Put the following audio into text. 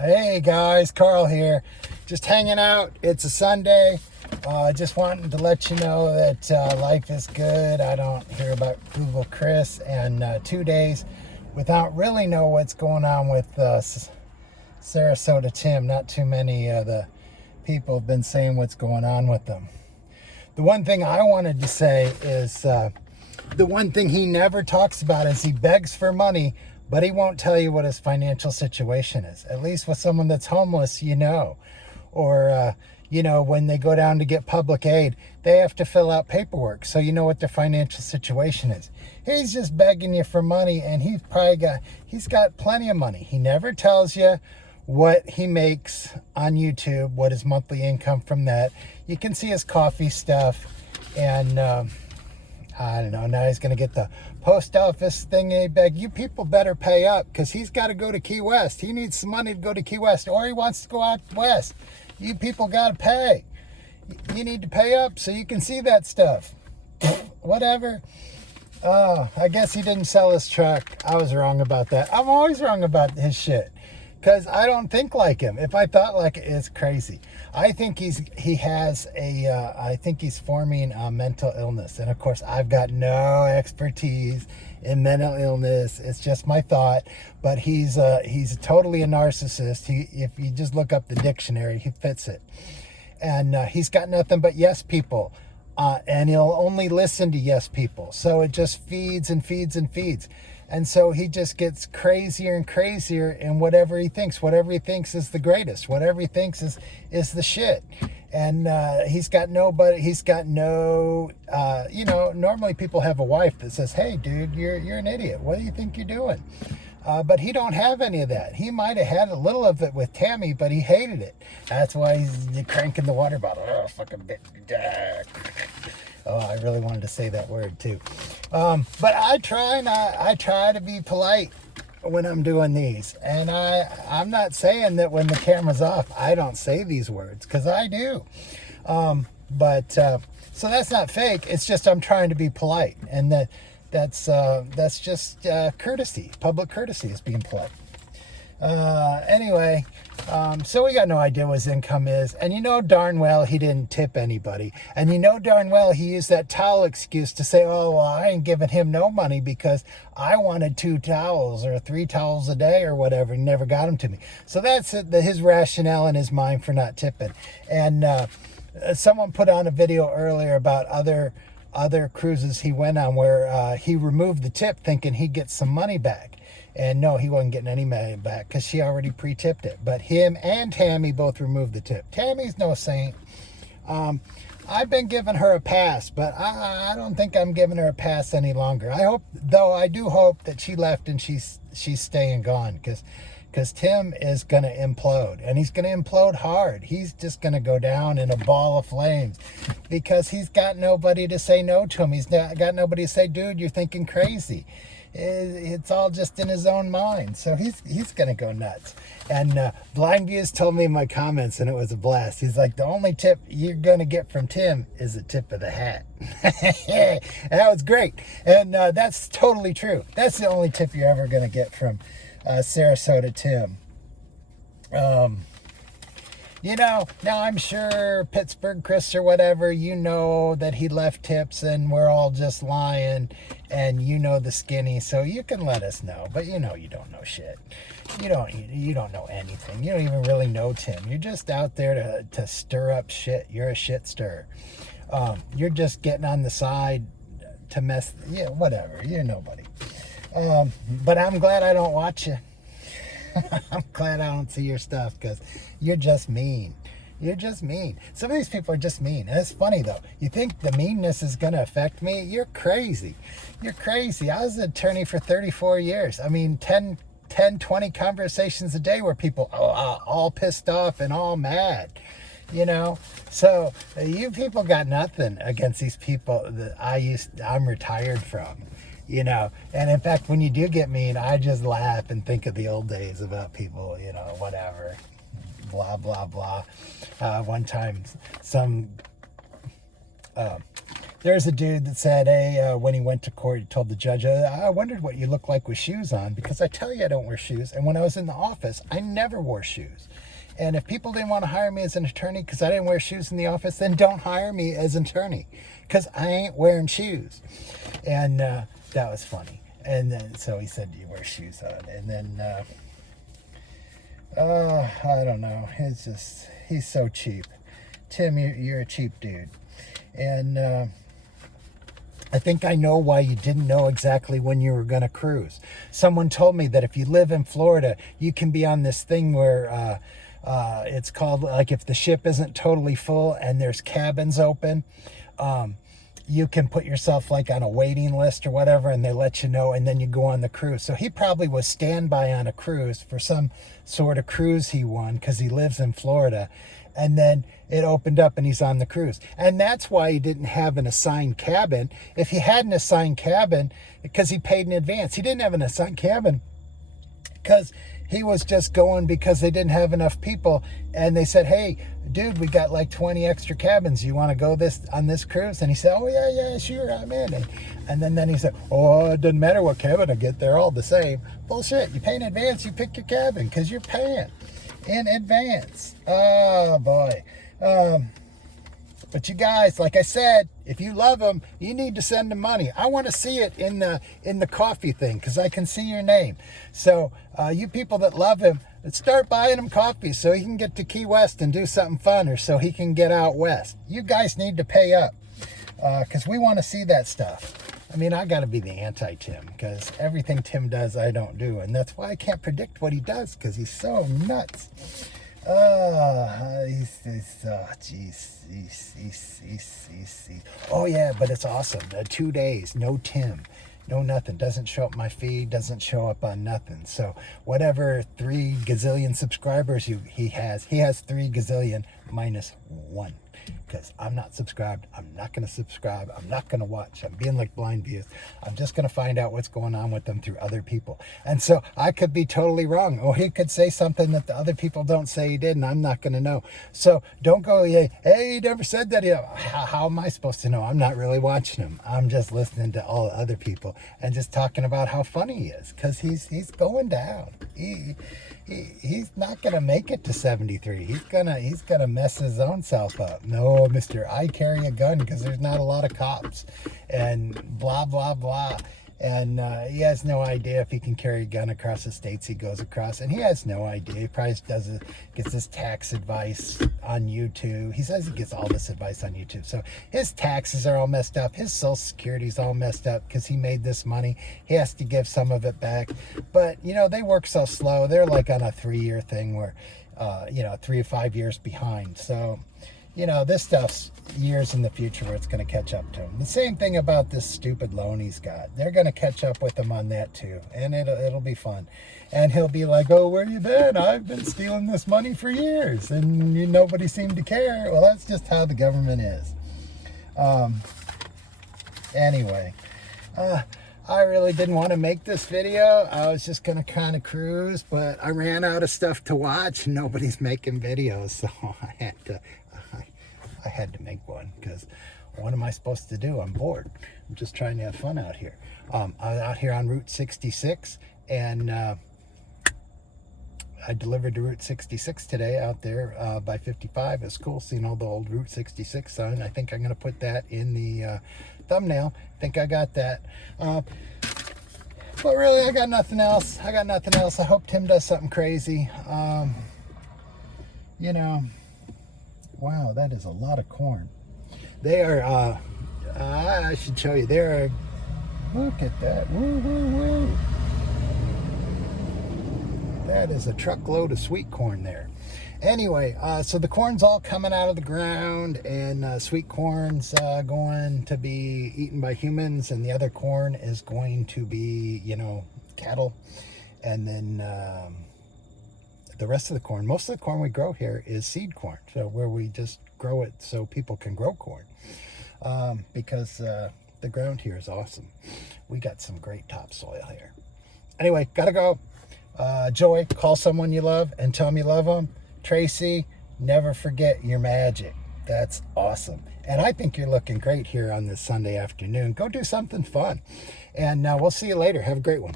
Hey guys, Carl here. Just hanging out. It's a Sunday. Just wanting to let you know that life is good. I don't hear about Google Chris and 2 days without really know what's going on with Sarasota Tim. Not too many of the people have been saying what's going on with them. The one thing I wanted to say is the one thing he never talks about is he begs for money, but he won't tell you what his financial situation is. At least with someone that's homeless, you know. Or, when they go down to get public aid, they have to fill out paperwork, so you know what their financial situation is. He's just begging you for money, and he's got plenty of money. He never tells you what he makes on YouTube, what his monthly income from that. You can see his coffee stuff, and I don't know, now he's going to get the post office thing. They beg, you people better pay up, because he's got to go to Key West. He needs some money to go to Key West, or he wants to go out west. You people got to pay. You need to pay up so you can see that stuff. Whatever. I guess he didn't sell his truck. I was wrong about that. I'm always wrong about his shit, because I don't think like him. If I thought like it, it's crazy. I think he's forming a mental illness. And of course, I've got no expertise in mental illness. It's just my thought. But he's totally a narcissist. If you just look up the dictionary, he fits it. And he's got nothing but yes people. And he'll only listen to yes people. So it just feeds and feeds and feeds. And so he just gets crazier and crazier in whatever he thinks. Whatever he thinks is the greatest. Whatever he thinks is the shit. And he's got nobody. He's got no. Normally people have a wife that says, "Hey, dude, you're an idiot. What do you think you're doing?" But he don't have any of that. He might have had a little of it with Tammy, but he hated it. That's why he's cranking the water bottle. Oh, fucking bitch. Oh, I really wanted to say that word too. But I try to be polite when I'm doing these. And I'm not saying that when the camera's off, I don't say these words, because I do. So that's not fake. It's just I'm trying to be polite. And that's just courtesy. Public courtesy is being polite. Anyway, so we got no idea what his income is, and you know darn well he didn't tip anybody, and you know darn well he used that towel excuse to say, oh, well, I ain't giving him no money because I wanted 2 towels or 3 towels a day or whatever, and never got them to me. So that's his rationale in his mind for not tipping. And someone put on a video earlier about other cruises he went on where he removed the tip thinking he'd get some money back. And no, he wasn't getting any money back because she already pre-tipped it. But him and Tammy both removed the tip. Tammy's no saint. I've been giving her a pass, but I don't think I'm giving her a pass any longer. I do hope that she left and she's staying gone, because Tim is going to implode, and he's going to implode hard. He's just going to go down in a ball of flames because he's got nobody to say no to him. He's got nobody to say, dude, you're thinking crazy. It's all just in his own mind. So he's going to go nuts. And Blind Views told me in my comments, and it was a blast. He's like, the only tip you're going to get from Tim is a tip of the hat. And that was great. And that's totally true. That's the only tip you're ever going to get from Sarasota Tim. Now I'm sure Pittsburgh Chris or whatever, that he left tips and we're all just lying, and the skinny, so you can let us know. But you don't know shit. You don't know anything. You don't even really know Tim. You're just out there to stir up shit. You're a shit stirrer. You're just getting on the side to mess. Yeah, whatever. You're nobody. But I'm glad I don't watch you. I'm glad I don't see your stuff, because you're just mean. You're just mean. Some of these people are just mean. And it's funny, though. You think the meanness is going to affect me? You're crazy. You're crazy. I was an attorney for 34 years. I mean, 10, 20 conversations a day where people all pissed off and all mad. So you people got nothing against these people that I'm retired from. And in fact, when you do get mean, I just laugh and think of the old days about people, whatever, blah, blah, blah. One time, some there's a dude that said, hey, when he went to court, he told the judge, I wondered what you look like with shoes on, because I tell you I don't wear shoes. And when I was in the office, I never wore shoes. And if people didn't want to hire me as an attorney because I didn't wear shoes in the office, then don't hire me as an attorney, because I ain't wearing shoes. And that was funny. And then, so he said, do you wear shoes on? And then, I don't know. It's just, he's so cheap. Tim, you're a cheap dude. And I think I know why you didn't know exactly when you were going to cruise. Someone told me that if you live in Florida, you can be on this thing where it's called, like, if the ship isn't totally full and there's cabins open, you can put yourself like on a waiting list or whatever, and they let you know, and then you go on the cruise. So he probably was standby on a cruise for some sort of cruise he won because he lives in Florida. And then it opened up and he's on the cruise. And that's why he didn't have an assigned cabin. If he had an assigned cabin, because he paid in advance, he didn't have an assigned cabin because he was just going because they didn't have enough people. And they said, hey, dude, we got like 20 extra cabins. You want to go on this cruise? And he said, oh, yeah, sure, I'm in. And then he said, oh, it doesn't matter what cabin I get. They're all the same. Bullshit. You pay in advance, you pick your cabin because you're paying in advance. Oh, boy. But you guys, like I said, if you love them, you need to send them money. I want to see it in the coffee thing because I can see your name. So you people that love him, let's start buying him coffee so he can get to Key West and do something fun, or so he can get out west. You guys need to pay up because we want to see that stuff. I mean, I got to be the anti-Tim because everything Tim does, I don't do. And that's why I can't predict what he does because he's so nuts. Oh yeah, but it's awesome. 2 days, no Tim, no nothing. Doesn't show up my feed, doesn't show up on nothing. So whatever 3 gazillion subscribers he has 3 gazillion minus 1. Because I'm not subscribed. I'm not going to subscribe. I'm not going to watch. I'm being like blind views. I'm just going to find out what's going on with them through other people. And so I could be totally wrong. Or he could say something that the other people don't say he did, and I'm not going to know. So don't go, hey, he never said that. How am I supposed to know? I'm not really watching him. I'm just listening to all the other people and just talking about how funny he is. Because he's going down. He's not gonna make it to 73. He's gonna mess his own self up. No, Mr. I carry a gun because there's not a lot of cops, and blah blah blah. And he has no idea if he can carry a gun across the states he goes across, and he has no idea. He probably gets his tax advice on YouTube. He says he gets all this advice on YouTube. So his taxes are all messed up. His Social Security's all messed up because he made this money. He has to give some of it back. But they work so slow. They're like on a 3-year thing where 3 or 5 years behind. So this stuff's years in the future where it's going to catch up to him. The same thing about this stupid loan he's got. They're going to catch up with him on that too. And it'll be fun. And he'll be like, oh, where you been? I've been stealing this money for years. And nobody seemed to care. Well, that's just how the government is. Anyway, I really didn't want to make this video. I was just going to kind of cruise, but I ran out of stuff to watch. Nobody's making videos, so I had to make one because what am I supposed to do? I'm bored. I'm just trying to have fun out here. I'm out here on Route 66, and I delivered to Route 66 today out there by 55. It's cool seeing all the old Route 66 sign. I think I'm going to put that in the thumbnail. I think I got that. But really, I got nothing else. I hope Tim does something crazy. Wow, that is a lot of corn. They are, I should show you, look at that, woo, woo, woo. That is a truckload of sweet corn there. Anyway, so the corn's all coming out of the ground, and sweet corn's going to be eaten by humans, and the other corn is going to be, cattle. And then the rest of the corn, most of the corn we grow here is seed corn. So where we just grow it so people can grow corn. Because the ground here is awesome. We got some great topsoil here. Anyway, gotta go. Joy, call someone you love and tell them you love them. Tracy, never forget your magic. That's awesome. And I think you're looking great here on this Sunday afternoon. Go do something fun. And we'll see you later. Have a great one.